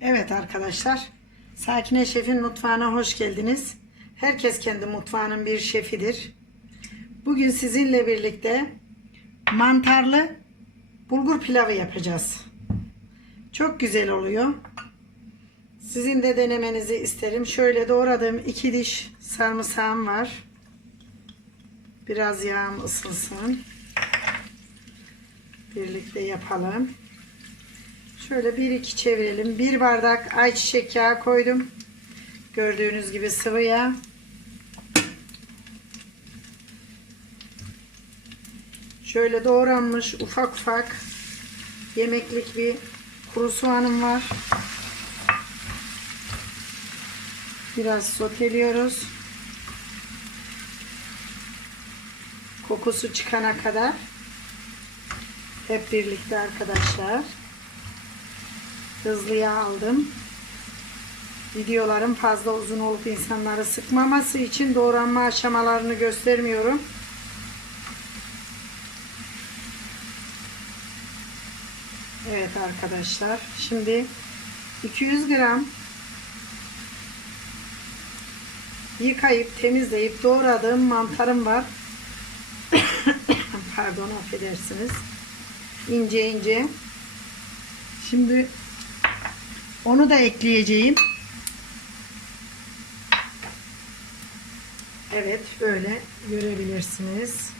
Evet arkadaşlar, Sakine Şef'in mutfağına hoş geldiniz. Herkes kendi mutfağının bir şefidir. Bugün sizinle birlikte mantarlı bulgur pilavı yapacağız. Çok güzel oluyor. Sizin de denemenizi isterim. Şöyle doğradığım iki diş sarımsağım var. Biraz yağım ısınsın. Birlikte yapalım. Şöyle bir iki çevirelim. Bir bardak ayçiçek yağı koydum. Gördüğünüz gibi sıvı yağ. Şöyle doğranmış ufak ufak yemeklik bir kuru soğanım var. Biraz soteliyoruz. Kokusu çıkana kadar. Hep birlikte arkadaşlar hızlıya aldım. Videolarım fazla uzun olup insanları sıkmaması için doğranma aşamalarını göstermiyorum. Evet arkadaşlar. Şimdi 200 gram yıkayıp temizleyip doğradığım mantarım var. Pardon affedersiniz. İnce ince. Şimdi onu da ekleyeceğim. Evet böyle görebilirsiniz.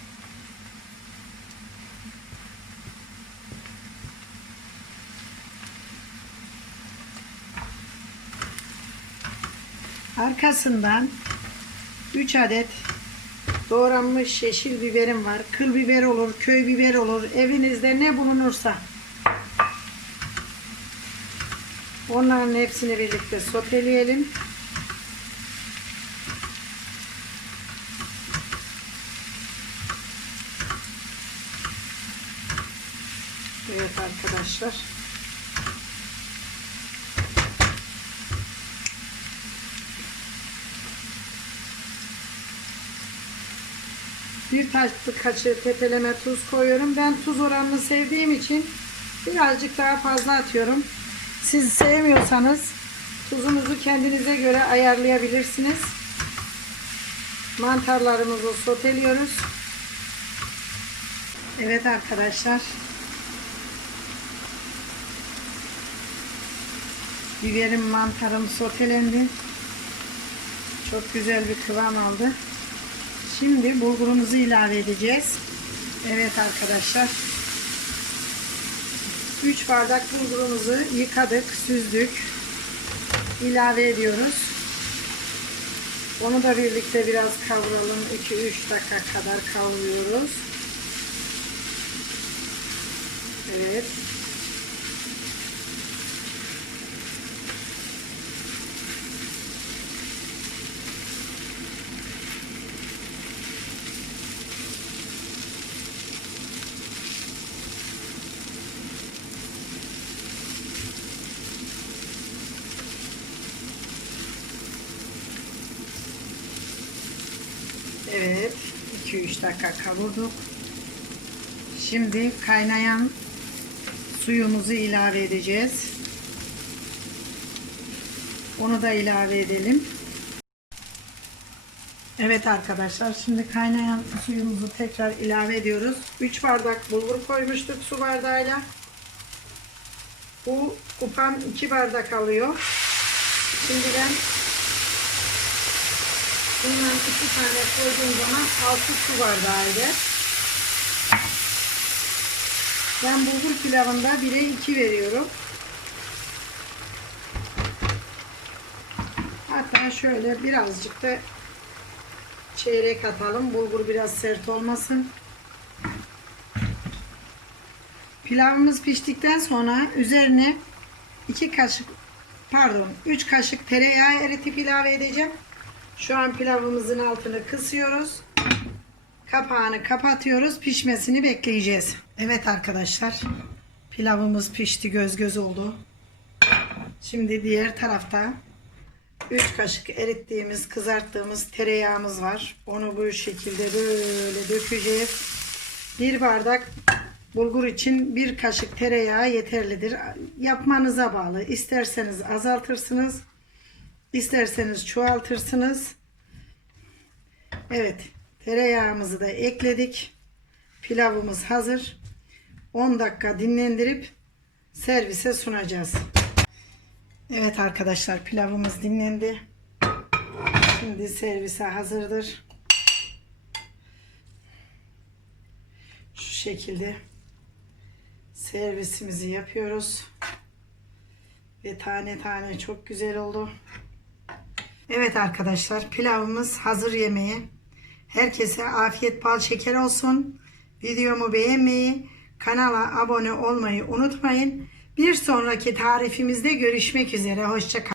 Arkasından 3 adet doğranmış yeşil biberim var. Kıl biber olur, köy biber olur. Evinizde ne bulunursa. Onların hepsini birlikte soteleyelim. Evet arkadaşlar. Bir tatlı kaşığı tepeleme tuz koyuyorum. Ben tuz oranını sevdiğim için birazcık daha fazla atıyorum. Siz sevmiyorsanız tuzunuzu kendinize göre ayarlayabilirsiniz. Mantarlarımızı soteliyoruz. Evet arkadaşlar. Biberim mantarım sotelendi. Çok güzel bir kıvam aldı. Şimdi bulgurumuzu ilave edeceğiz. Evet arkadaşlar. 3 bardak bulgurumuzu yıkadık, süzdük. İlave ediyoruz. Onu da birlikte biraz kavuralım. 2-3 dakika kadar kavuruyoruz. Evet. Evet. 2-3 dakika kavurduk. Şimdi kaynayan suyumuzu ilave edeceğiz. Onu da ilave edelim. Evet arkadaşlar şimdi kaynayan suyumuzu tekrar ilave ediyoruz. 3 bardak bulgur koymuştuk su bardağıyla. Bu kupam 2 bardak alıyor. Şimdi ben bundan 2 tane koyduğum zaman 6 su bardağı eder. Ben bulgur pilavında 1'e 2 veriyorum. Hatta şöyle birazcık da çeyrek atalım. Bulgur biraz sert olmasın. Pilavımız piştikten sonra üzerine 2 kaşık pardon 3 kaşık tereyağı eritip ilave edeceğim. Şu an pilavımızın altını kısıyoruz. Kapağını kapatıyoruz. Pişmesini bekleyeceğiz. Evet arkadaşlar. Pilavımız pişti. Göz göz oldu. Şimdi diğer tarafta 3 kaşık erittiğimiz, kızarttığımız tereyağımız var. Onu bu şekilde böyle dökeceğiz. Bir bardak Bulgur için bir kaşık tereyağı yeterlidir. Yapmanıza bağlı. İsterseniz azaltırsınız. İsterseniz çoğaltırsınız. Evet. Tereyağımızı da ekledik. Pilavımız hazır. 10 dakika dinlendirip servise sunacağız. Evet arkadaşlar pilavımız dinlendi. Şimdi servise hazırdır. Şu şekilde servisimizi yapıyoruz. Ve tane tane çok güzel oldu. Evet arkadaşlar pilavımız hazır yemeğe. Herkese afiyet bal şeker olsun. Videomu beğenmeyi, kanala abone olmayı unutmayın. Bir sonraki tarifimizde görüşmek üzere. Hoşçakalın.